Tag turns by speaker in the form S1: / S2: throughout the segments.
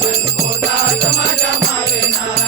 S1: घोडा समाजा मारेना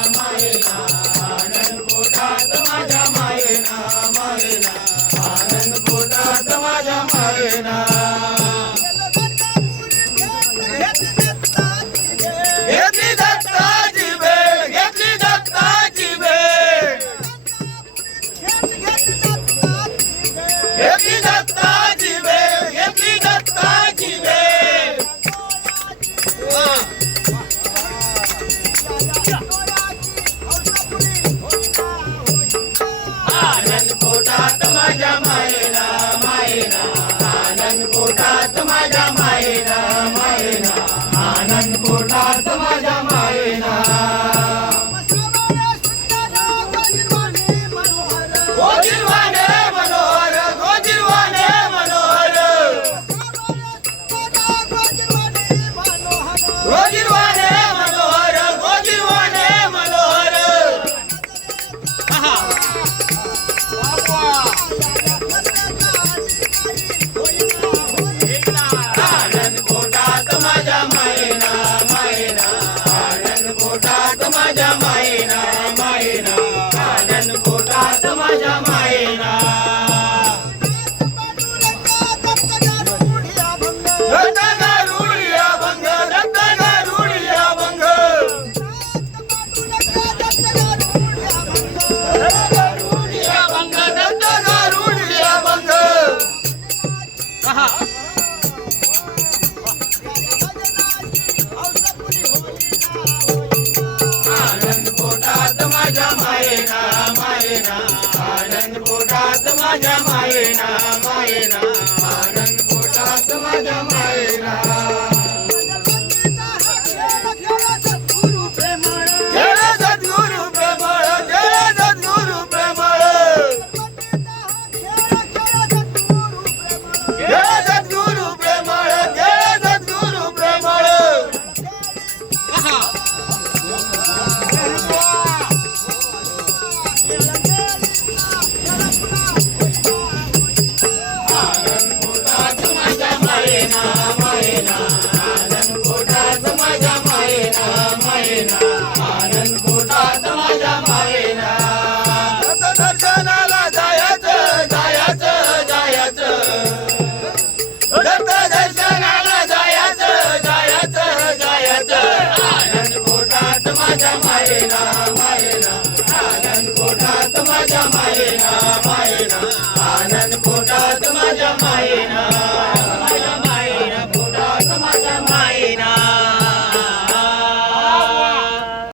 S1: पोटात माझ्या मायेला मायेला. आनंद पोटात माझ्या मायेला मायेला. आनंद पोटात माझ्या मायेला. गोजिरवाने मनोहर गोजिरवाने मनोहर. गोजिरवाने माझ्या मायेना मायेना. आनंद पोटात माझ्या मायेना मायेना. आनंद पोटात माझ्या